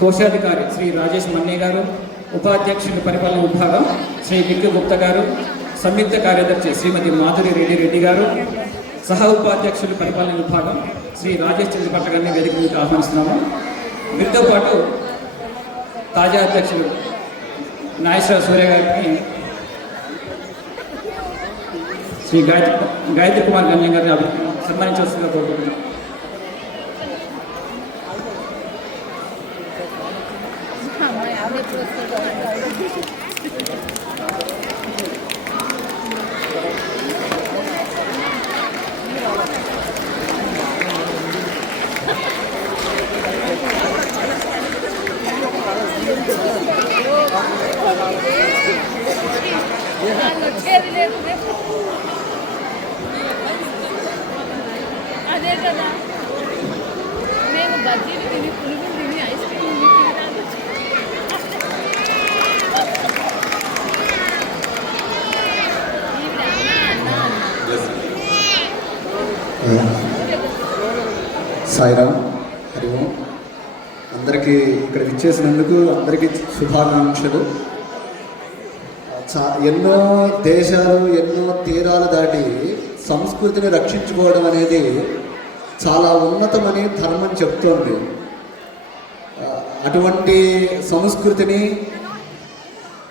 కోశాధికారి శ్రీ రాజేష్ మన్నే గారు, ఉపాధ్యక్షులు పరిపాలన విభాగం శ్రీ విక్కు గుప్తా గారు, సంయుక్త కార్యదర్శి శ్రీమతి మాధురి రెడ్డి గారు, సహ ఉపాధ్యక్షులు పరిపాలన విభాగం శ్రీ రాజేష్ చంద్రపట్ల గారిని వేదిక మీద ఆహ్వానిస్తున్నాము. వీరితో పాటు తాజా అధ్యక్షులు నాగేశ్వర సూర్య గారిని, శ్రీ గాయత్రి కుమార్ గణ్యం గారిని సన్మానించవలసిందిగా కోరుకుంటున్నాం. అదే కదా, నేను బజ్జీలు తిని పునుగులు తిని ఐస్ క్రీమ్ సాయిరామ్. హరి ఓం. అందరికీ ఇక్కడ విచ్చేసినందుకు అందరికీ శుభాకాంక్షలు. ఎన్నో దేశాలు, ఎన్నో తీరాలు దాటి సంస్కృతిని రక్షించుకోవడం అనేది చాలా ఉన్నతమని ధర్మం చెప్తోంది. అటువంటి సంస్కృతిని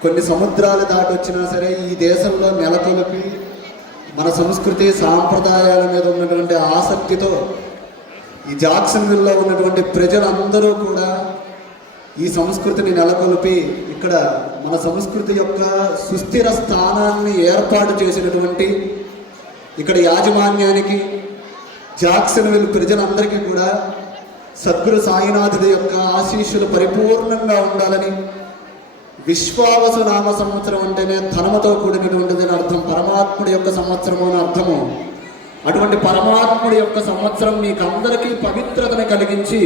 కొన్ని సముద్రాలు దాటి వచ్చినా సరే ఈ దేశంలో నెలకొల్పి మన సంస్కృతి సాంప్రదాయాల మీద ఉన్నటువంటి ఆసక్తితో ఈ జాక్సన్విల్లో ఉన్నటువంటి ప్రజలందరూ కూడా ఈ సంస్కృతిని నెలకొల్పి ఇక్కడ మన సంస్కృతి యొక్క సుస్థిర స్థానాన్ని ఏర్పాటు చేసినటువంటి ఇక్కడ యాజమాన్యానికి, జాక్సన్విల్ ప్రజలందరికీ కూడా సద్గురు సాయినాథుడి యొక్క ఆశీస్సులు పరిపూర్ణంగా ఉండాలని, విశ్వావసు నామ సంవత్సరం అంటేనే ధనముతో కూడినటువంటిది అని అర్థం, పరమాత్ముడి యొక్క సంవత్సరము అని అర్థము. అటువంటి పరమాత్ముడి యొక్క సంవత్సరం మీకు అందరికీ పవిత్రతను కలిగించి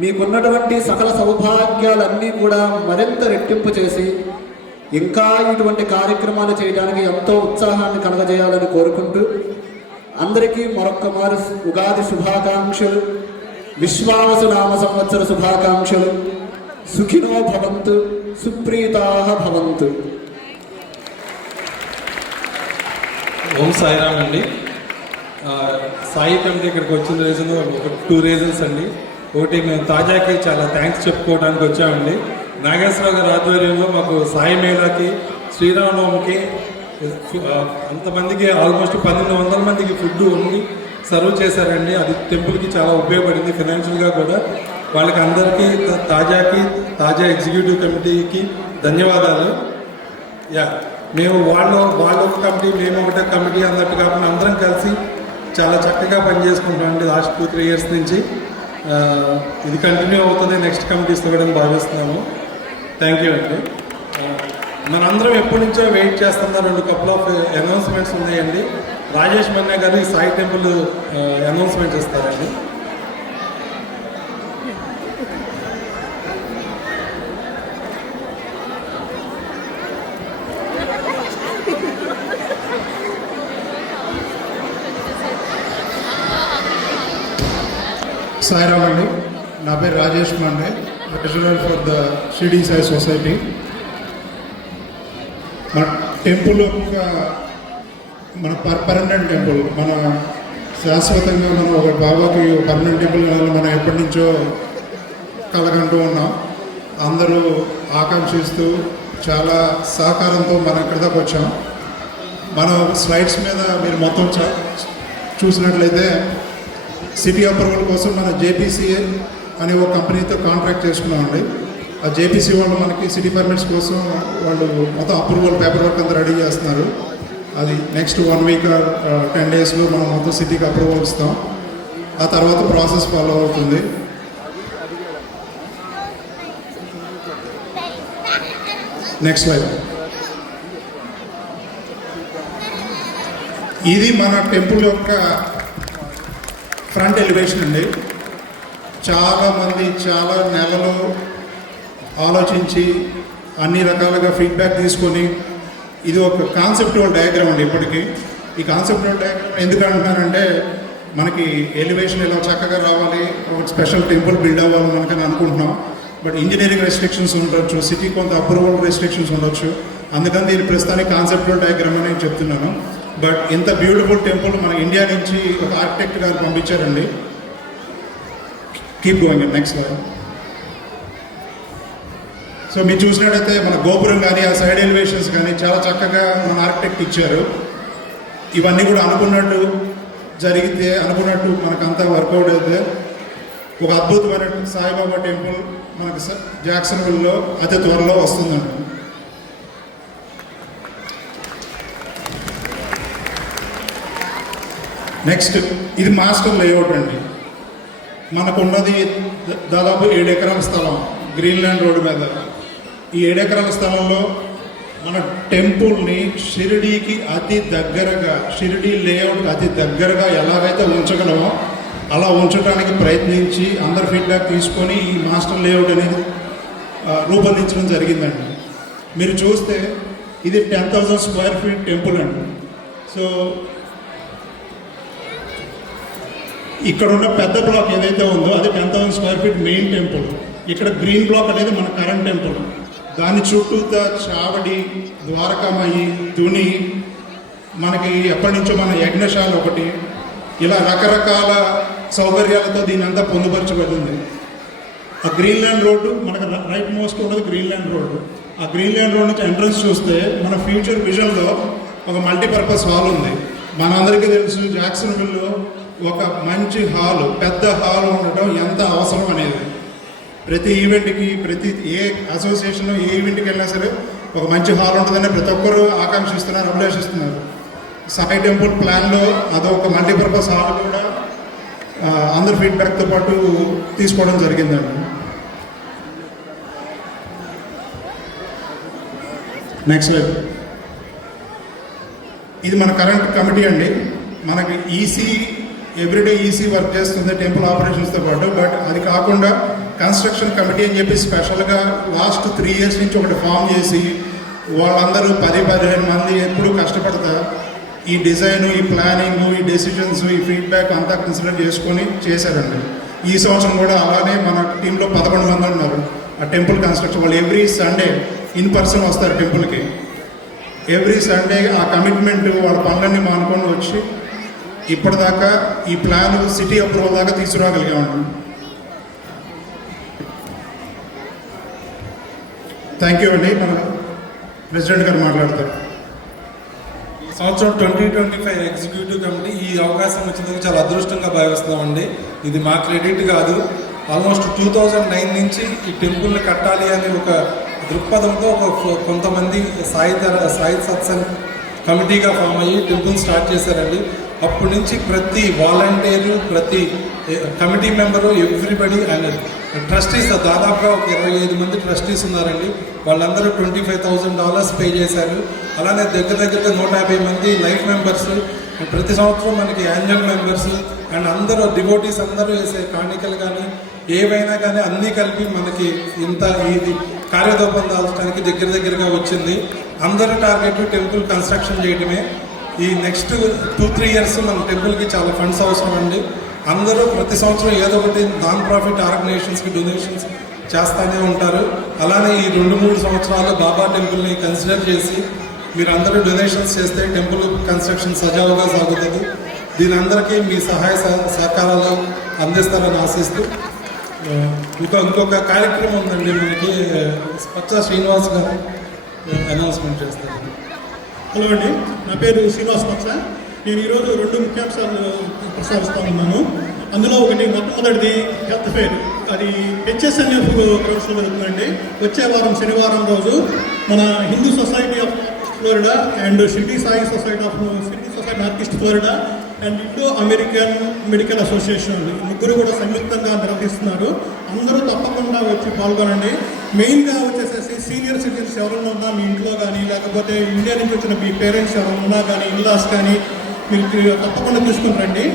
మీకున్నటువంటి సకల సౌభాగ్యాలన్నీ కూడా మరింత రెట్టింపు చేసి ఇంకా ఇటువంటి కార్యక్రమాలు చేయడానికి ఎంతో ఉత్సాహాన్ని కలగజేయాలని కోరుకుంటూ అందరికీ మరొక్కమారు ఉగాది శుభాకాంక్షలు, విశ్వావసు నామ సంవత్సర శుభాకాంక్షలు. సుఖినో భవంతు, సుప్రీతాః భవంతు. ఓం సాయిరామ్ అండి. సాయి కమిటీ ఇక్కడికి వచ్చిన రీజన్ ఒక 2 రీజన్స్ అండి. ఒకటి, మేము తాజాకి చాలా థ్యాంక్స్ చెప్పుకోవడానికి వచ్చామండి. నాగేశ్వరరావు గారి ఆధ్వర్యంలో మాకు సాయి మేళాకి, శ్రీరామనవమికి అంతమందికి ఆల్మోస్ట్ 1200 మందికి ఫుడ్ వండి సర్వ్ చేశారండి. అది టెంపుల్కి చాలా ఉపయోగపడింది, ఫైనాన్షియల్గా కూడా. వాళ్ళకి అందరికీ తాజా ఎగ్జిక్యూటివ్ కమిటీకి ధన్యవాదాలు. మేము వాళ్ళ ఒక కమిటీ, మేము ఒకటే కమిటీ అన్నట్టు కాకుండా అందరం కలిసి చాలా చక్కగా పనిచేసుకుంటామండి లాస్ట్ 2-3 ఇయర్స్ నుంచి. ఇది కంటిన్యూ అవుతుంది, నెక్స్ట్ కమిటీస్ ఇవ్వడం భావిస్తున్నాము. థ్యాంక్ యూ అండి. మనందరం ఎప్పటి నుంచో వెయిట్ చేస్తున్న 2 కపుల్ ఆఫ్ అనౌన్స్మెంట్స్ ఉన్నాయండి. రాజేష్ మన్నే గారు ఈ సాయి టెంపుల్ అనౌన్స్మెంట్స్ ఇస్తారండి. సాయిరామ్ అండి. నా పేరు Rajesh Monday, treasurer for the Shirdi Sai society. మన టెంపుల్ మన పర్మనెంట్ టెంపుల్, మన శాశ్వతంగా మనం ఒక బాబాకి పర్మనెంట్ టెంపుల్ కావాలి మనం ఎప్పటి నుంచో కలగంటూ ఉన్నాం. అందరూ ఆకాంక్షిస్తూ చాలా సహకారంతో మనం ఇక్కడ దాకా వచ్చాం. మనం స్లైడ్స్ మీద మీరు మొత్తం చూసినట్లయితే సిటీ అప్రూవల్ కోసం మన జేపీసీఏ అనే ఒక కంపెనీతో కాంట్రాక్ట్ చేసుకున్నామండి. ఆ జేపీసీ వాళ్ళు మనకి సిటీ పర్మిట్స్ కోసం వాళ్ళు మొత్తం అప్రూవల్ పేపర్ వర్క్ అంతా రెడీ చేస్తున్నారు. అది నెక్స్ట్ 1 వీక్ 10 డేస్లో మనం మొత్తం సిటీకి అప్రూవల్ ఇస్తాం. ఆ తర్వాత ప్రాసెస్ ఫాలో అవుతుంది. Next slide. ఇది మన టెంపుల్ యొక్క ఫ్రంట్ ఎలివేషన్ అండి. చాలామంది చాలా నెలలు ఆలోచించి అన్ని రకాలుగా ఫీడ్బ్యాక్ తీసుకొని ఇది ఒక కాన్సెప్టువల్ డయాగ్రామ్ అండి. ఇప్పటికీ ఈ కాన్సెప్టువల్ డయాగ్రామ్ ఎందుకు అంటున్నానంటే మనకి ఎలివేషన్ ఇలా చక్కగా రావాలి, ఒక స్పెషల్ టెంపుల్ బిల్డ్ అవ్వాలి మనకని అనుకుంటున్నాం. బట్ ఇంజనీరింగ్ రెస్ట్రిక్షన్స్ ఉండొచ్చు, సిటీ కొంత అప్రూవల్ రెస్ట్రిక్షన్స్ ఉండొచ్చు. అందుకని దీని ప్రస్తుతానికి కాన్సెప్చువల్ డయాగ్రామ్ అని నేను చెప్తున్నాను. బట్ ఇంత బ్యూటిఫుల్ టెంపుల్ మన ఇండియా నుంచి ఒక ఆర్కిటెక్ట్ గారు పంపించారండి. Keep going next line. So మీరు చూసినట్టయితే మన గోపురం కానీ ఆ సైడ్ ఎలివేషన్స్ కానీ చాలా చక్కగా మన ఆర్కిటెక్ట్ ఇచ్చారు. ఇవన్నీ కూడా అనుకున్నట్టు జరిగితే, అనుకున్నట్టు మనకంతా వర్కౌట్ అయితే ఒక అద్భుతమైన సాయిబాబా టెంపుల్ మనకు జాక్సన్విల్లో అతి త్వరలో వస్తుందండి. నెక్స్ట్ ఇది మాస్టర్ లేఅవుట్ అండి. మనకున్నది దాదాపు 7 ఎకరాల స్థలం గ్రీన్లాండ్ రోడ్డు మీద. ఈ 7 ఎకరాల స్థలంలో మన టెంపుల్ని షిరిడీకి అతి దగ్గరగా, షిరిడీ లేఅవుట్కి అతి దగ్గరగా ఎలాగైతే ఉంచగలమో అలా ఉంచడానికి ప్రయత్నించి అందరి ఫీడ్బ్యాక్ తీసుకొని ఈ మాస్టర్ లేఅవుట్ అనేది రూపొందించడం జరిగిందండి. మీరు చూస్తే ఇది 10,000 స్క్వేర్ ఫీట్ టెంపుల్ అండి. సో ఇక్కడ ఉన్న పెద్ద బ్లాక్ ఏదైతే ఉందో అది 10,000 స్క్వేర్ ఫీట్ మెయిన్ టెంపుల్. ఇక్కడ గ్రీన్ బ్లాక్ అనేది మన కరెంట్ టెంపుల్. దాని చుట్టూతా చావడి, ద్వారకామయి, తుని, మనకి ఎప్పటి నుంచో మన యజ్ఞశాల ఒకటి, ఇలా రకరకాల సౌకర్యాలతో దీని అంతా పొందుపరచబడింది. ఆ గ్రీన్లాండ్ రోడ్డు మనకు రైట్ మోస్ట్ ఉన్నది గ్రీన్లాండ్ రోడ్డు. ఆ గ్రీన్లాండ్ రోడ్ నుంచి ఎంట్రన్స్ చూస్తే మన ఫ్యూచర్ విజన్లో ఒక మల్టీపర్పస్ హాల్ ఉంది. మనందరికీ తెలుసు జాక్సన్విల్లో ఒక మంచి హాలు, పెద్ద హాల్ ఉండటం ఎంత అవసరం అనేది. ప్రతి ఈవెంట్కి, ప్రతి ఏ అసోసియేషన్లో ఏ ఈవెంట్కి వెళ్ళినా సరే ఒక మంచి హాల్ ఉంటుందని ప్రతి ఒక్కరూ ఆకాంక్షిస్తున్నారు, అభిలాషిస్తున్నారు. సాయి టెంపుల్ ప్లాన్లో అదొక మల్టీపర్పస్ హాల్ కూడా అందరి ఫీడ్బ్యాక్తో పాటు తీసుకోవడం జరిగిందండి. Next live. ఇది మన కరెంట్ కమిటీ అండి. మనకి ఈసీ ఎవ్రీడే ఈసీ వర్క్ చేస్తుంది టెంపుల్ ఆపరేషన్స్తో పాటు. బట్ అది కాకుండా కన్స్ట్రక్షన్ కమిటీ అని చెప్పి స్పెషల్గా లాస్ట్ 3 years నుంచి ఒకటి ఫామ్ చేసి వాళ్ళందరూ 10-15 మంది ఎప్పుడూ కష్టపడతా ఈ డిజైన్, ఈ ప్లానింగ్, ఈ డెసిషన్స్, ఈ ఫీడ్బ్యాక్ అంతా కన్సిడర్ చేసుకొని చేశారండి. ఈ సంవత్సరం కూడా అలానే మన టీంలో 11 మంది ఉన్నారు ఆ టెంపుల్ కన్స్ట్రక్షన్. వాళ్ళు ఎవ్రీ సండే ఇన్ పర్సన్ వస్తారు టెంపుల్కి. ఎవ్రీ సండే ఆ కమిట్మెంట్ వాళ్ళ పనులన్నీ మానుకొని వచ్చి ఇప్పటిదాకా ఈ ప్లాన్ సిటీ అప్రూవల్ దాకా తీసుకురాగలిగామండి. థ్యాంక్ యూ అండి. మన ప్రెసిడెంట్ గారు మాట్లాడతారు. ఈ సంవత్సరం 2025 ఎగ్జిక్యూటివ్ కమిటీ ఈ అవకాశం వచ్చినందుకు చాలా అదృష్టంగా భావిస్తున్నామండి. ఇది మా క్రెడిట్ కాదు. ఆల్మోస్ట్ 2009 నుంచి ఈ టెంపుల్ని కట్టాలి అనే ఒక దృక్పథంతో కొంతమంది సాయి సత్సంగ్ కమిటీగా ఫామ్ అయ్యి టెంపుల్ స్టార్ట్ చేశారండి. అప్పటి నుంచి ప్రతి వాలంటీరు, ప్రతి committee member, everybody and trustees దాదాపుగా ఒక 25 మంది ట్రస్టీస్ ఉన్నారండి. వాళ్ళందరూ $25,000 పే చేశారు. అలానే దగ్గరగా 150 మంది లైఫ్ మెంబర్స్, ప్రతి సంవత్సరం మనకి యాన్యువల్ మెంబర్స్ అండ్ అందరూ డివోటీస్ అందరూ వేసే కాணிకలు కానీ ఏవైనా కానీ అన్నీ కలిపి మనకి ఇంత ఇది కార్యరూపం దాల్చడానికి దగ్గరగా వచ్చింది. అందరూ టార్గెట్ టెంపుల్ కన్స్ట్రక్షన్ చేయడమే. ఈ నెక్స్ట్ 2-3 years మన టెంపుల్కి చాలా ఫండ్స్ అవసరం అండి. అందరూ ప్రతి సంవత్సరం ఏదో ఒకటి నాన్ ప్రాఫిట్ ఆర్గనైజేషన్స్కి డొనేషన్స్ చేస్తూనే ఉంటారు. అలానే ఈ 2-3 సంవత్సరాలు బాబా టెంపుల్ని కన్సిడర్ చేసి మీరందరూ డొనేషన్స్ చేస్తే టెంపుల్ కన్స్ట్రక్షన్ సజావుగా సాగుతుంది. దీని అందరికీ మీ సహాయ సహకారాలు అందిస్తారని ఆశిస్తూ ఇంకొక కార్యక్రమం ఉందండి మనకి. పచ్చ శ్రీనివాస్ గారు అనౌన్స్మెంట్ చేస్తారు. హలో అండి, నా పేరు శ్రీనివాస్ పచ్చ. నేను ఈరోజు 2 ముఖ్యాంశాలు ప్రస్తావిస్తూ ఉన్నాను. అందులో ఒకటి మొట్టమొదటిది హెల్త్ ఫెయిర్. అది హెచ్ఎస్ఎన్ఎఫ్ గ్రౌండ్స్లో జరుగుతుందండి. వచ్చే వారం శనివారం రోజు మన Hindu society of Florida and Shirdi Sai society north east Florida and Indo American medical association ముగ్గురు కూడా సంయుక్తంగా నిర్వహిస్తున్నారు. అందరూ తప్పకుండా వచ్చి పాల్గొనండి. మెయిన్గా వచ్చేసేసి సీనియర్ సిటిజన్స్ ఎవరైనా ఉన్నా మీ ఇంట్లో కానీ, లేకపోతే ఇండియా నుంచి వచ్చిన మీ పేరెంట్స్ ఎవరైనా ఉన్నా కానీ, ఇన్లాస్ కానీ మీరు తప్పకుండా తీసుకుని రండి.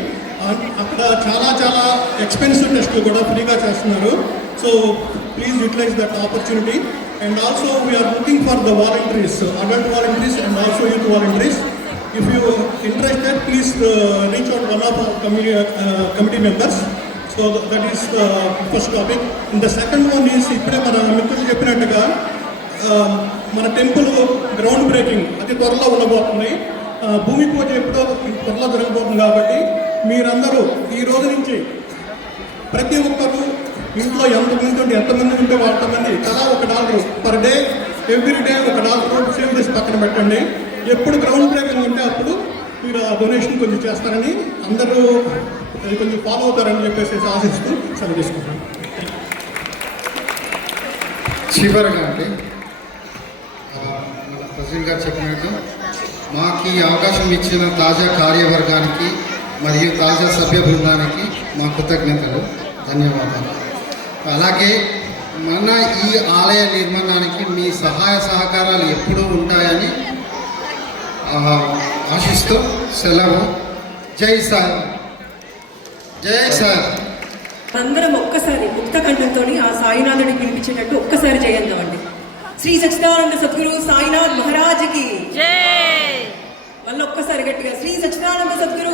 అక్కడ చాలా ఎక్స్పెన్సివ్ టెస్టులు కూడా ఫ్రీగా చేస్తున్నారు. So please utilise that opportunity. And also we are looking for the volunteers, adult volunteers and also youth volunteers. If you interested, please reach out one of our committee members. So that is first topic. The second one is ఇప్పుడే మన మిత్రులు చెప్పినట్టుగా మన temple ground breaking అతి త్వరలో ఉండబోతుంది. భూమి పూజ ఎప్పుడో త్వరలో జరగబోతుంది కాబట్టి మీరందరూ ఈ రోజు నుంచి ప్రతి ఒక్కరు ఇంట్లో ఎంతమంది ఉంటే అంతమంది తలా $1 per day every day $1 save చేసి పక్కన పెట్టండి. ఎప్పుడు గ్రౌండ్ బ్రేకింగ్ ఉంటే అప్పుడు మీరు ఆ డొనేషన్ కొంచెం చేస్తారని అందరూ అది కొంచెం ఫాలో అవుతారని చెప్పేసి ఆశిస్తూ సెలవు తీసుకుంటాను. చివరగా అండి మన ప్రెసిడెంట్ గారు చెప్పినట్టు మాకు ఈ అవకాశం ఇచ్చిన తాజా కార్యవర్గానికి మరియు తాజా సభ్య బృందానికి మా కృతజ్ఞతలు, ధన్యవాదాలు. అలాగే మన ఈ ఆలయ నిర్మాణానికి మీ సహాయ సహకారాలు ఎప్పుడూ ఉంటాయని ఆశిస్తూ సెలవు. జై సార్, జై సార్. అందరం ఒక్కసారి ముక్త కంఠంతో ఆ సాయినాథుడికి వినిపించేటట్టు ఒక్కసారి చేయండి. శ్రీ సచ్చిదానంద సద్గురు సాయినాథ్ మహారాజ్కి మళ్ళీ ఒక్కసారి గట్టిగా శ్రీ సచ్చిదానంద సద్గురు